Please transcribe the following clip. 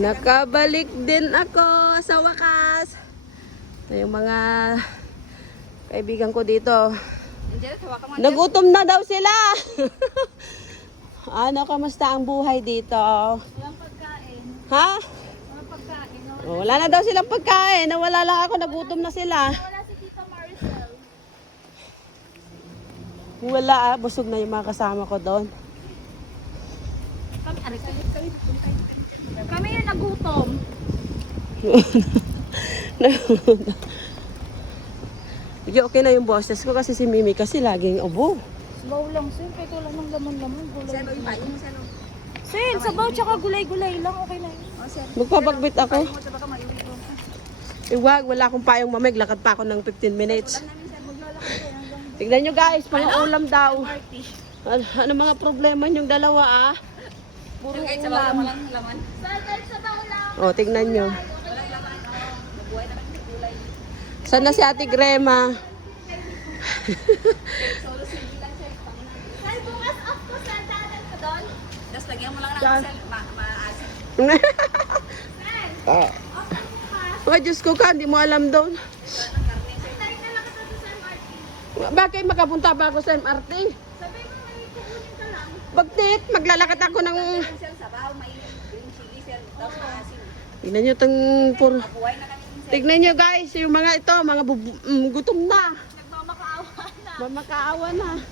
Nakabalik din ako sa wakas. Ito yung mga kaibigan ko dito. Nagutom na daw sila. Ano, kamusta ang buhay dito? Walang pagkain. Ha? Walang pagkain. Oh, wala na daw silang pagkain. Nawala lang ako, nagutom na sila. Wala si Tita Maricel. Wala, busog na yung mga kasama ko doon. Kami yung nagutom. Hindi okay na yung boses ko kasi si Mimi kasi laging ubo. Sabaw lang, Sen. Kahit wala ng laman-laman. Gulay. Sen, sabaw tsaka gulay-gulay lang. Okay na yun. Magpapagbit ako. Iwag, wala akong payong mamig. Lakad pa ako ng 15 minutes. Tignan nyo guys, mga ulam daw. Ano mga problema nyong dalawa ah? Puro ulam. Kahit sabaw lang. O, tignan nyo. Saan na si Ate Grema? Sen, bukas off ko. Sen, tanan ko doon. Tapos lagyan mo lang ng maasin. Sen, Ah. off ko bukas. Oh, Diyos ko ka, hindi mo alam doon. Tayo na lang kita sa MRT. Bakit makapunta pa ako sa MRT? Sabi mo, may kukunin ka lang. Bagtit, maglalakad ako ng... Sir, sabaw, may green chili, sir. Tapos maasin. Tignan nyo itong puro... Buhay na kami, sir. Tignan nyo guys, yung mga ito, mga gutom na. Nagmamakaawa na. Mamakaawa na.